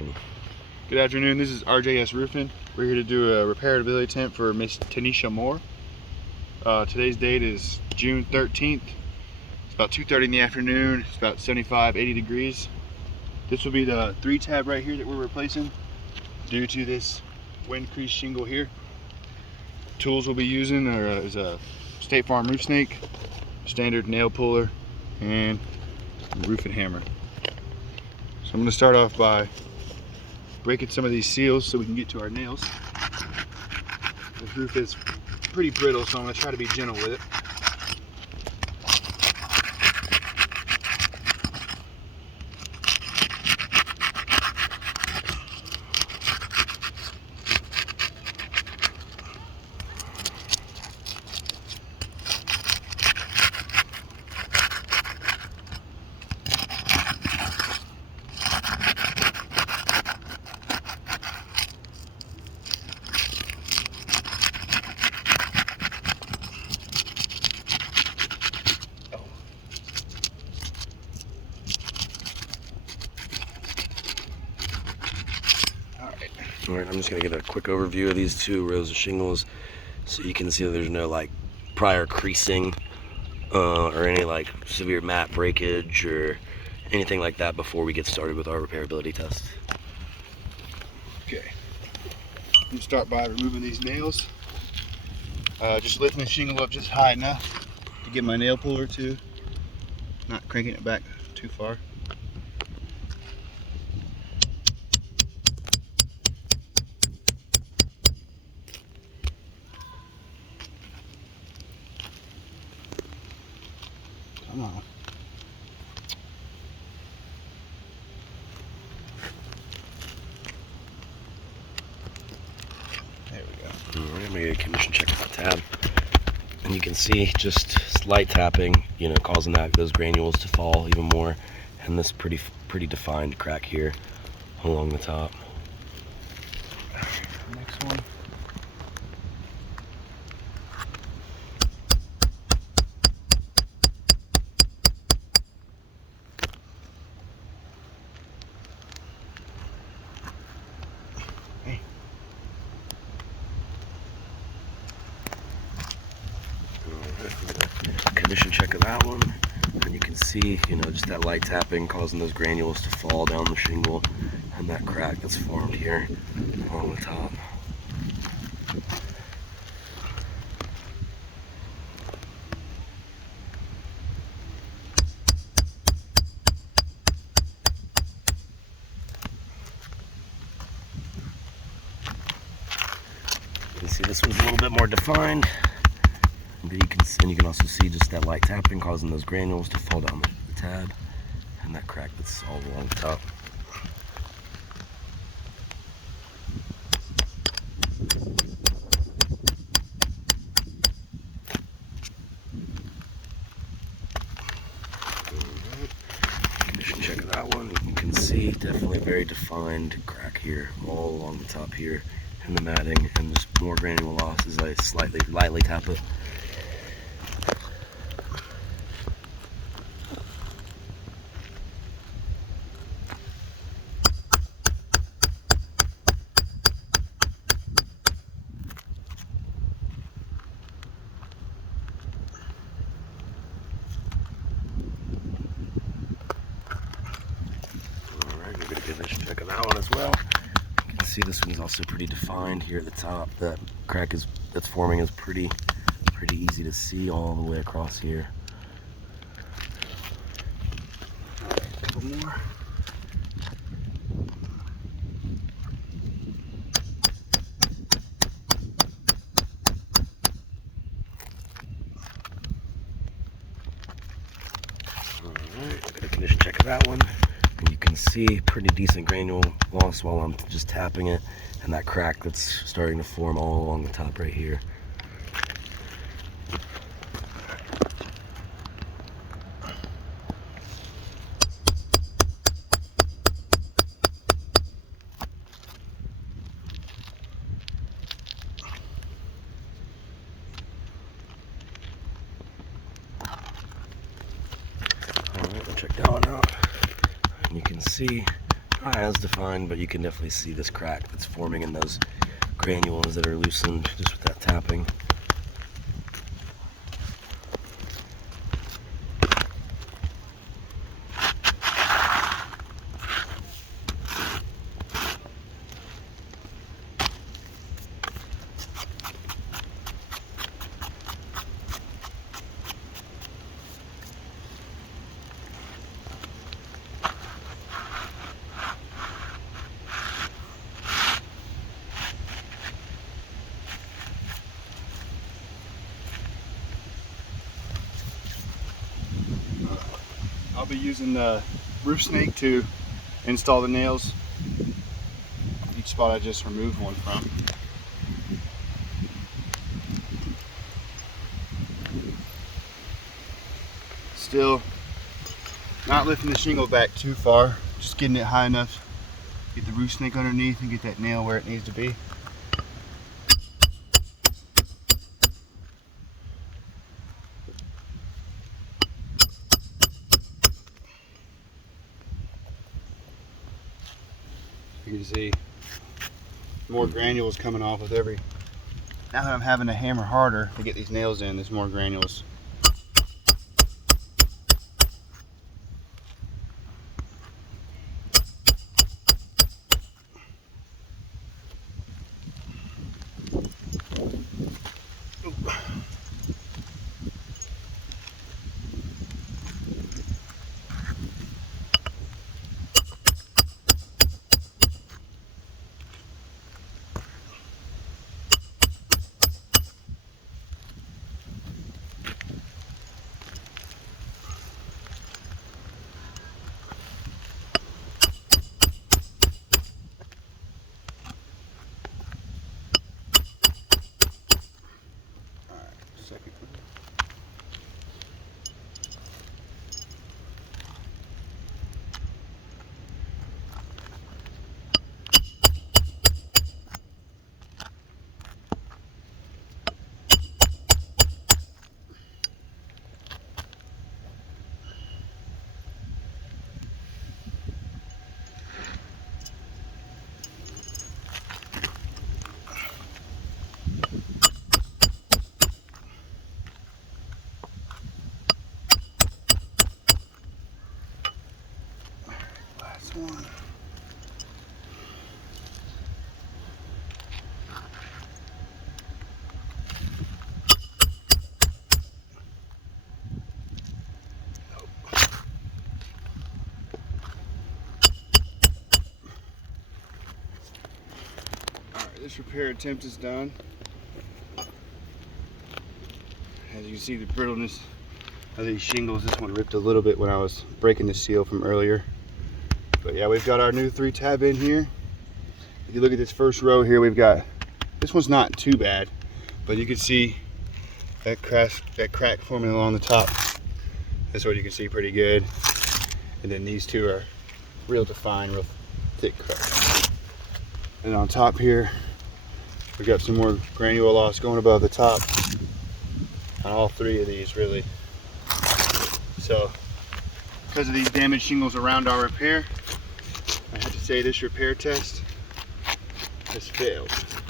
session. Good afternoon, this is RJS Roofing. We're here to do a repairability tent for Miss Tanishia Moore. Today's date is June 13th. It's about 2:30 in the afternoon. It's about 75, 80 degrees. This will be the 3-tab right here that we're replacing due to this wind crease shingle here. Tools we'll be using is a State Farm roof snake, standard nail puller, and roofing hammer. So I'm going to start off by breaking some of these seals so we can get to our nails. This roof is pretty brittle, so I'm going to try to be gentle with it. Alright, I'm just going to give a quick overview of these two rows of shingles so you can see that there's no like prior creasing or any like severe mat breakage or anything like that before we get started with our repairability test. Okay, I'm going to start by removing these nails. Just lifting the shingle up just high enough to get my nail puller to, not cranking it back too far. Come on. There we go. Alright, I'm going to get a condition check of that tab. And you can see just slight tapping, causing those granules to fall even more. And this pretty defined crack here along the top. Next one. Condition check of that one, and you can see, just that light tapping causing those granules to fall down the shingle and that crack that's formed here along the top. You can see this one's a little bit more defined. But you can also see just that light tapping causing those granules to fall down the tab and that crack that's all along the top. Condition check of that one. You can see definitely a very defined crack here all along the top here in the matting, and just more granule loss as I lightly tap it. Condition check of that one as well. You can see this one's also pretty defined here at the top. That crack that's forming is pretty easy to see all the way across here. A couple more. Alright, got a condition check of that one. You can see pretty decent granule loss while I'm just tapping it, and that crack that's starting to form all along the top right here. Alright, we'll check that one out. And you can see not as defined, but you can definitely see this crack that's forming in those granules that are loosened just with that tapping. I'll be using the roof snake to install the nails. Each spot I just removed one from. Still not lifting the shingle back too far, just getting it high enough to get the roof snake underneath and get that nail where it needs to be. You can see more granules coming off with every. Now that I'm having to hammer harder to get these nails in, there's more granules. Second. Last one. Alright, this repair attempt is done. As you can see, the brittleness of these shingles, this one ripped a little bit when I was breaking the seal from earlier. But yeah, we've got our new 3-tab in here. If you look at this first row here, we've got, this one's not too bad, but you can see that crack forming along the top. That's what you can see pretty good. And then these two are real defined, real thick cracks. And on top here, we got some more granule loss going above the top on all three of these, really. So, because of these damaged shingles around our repair, I have to say this repair test has failed.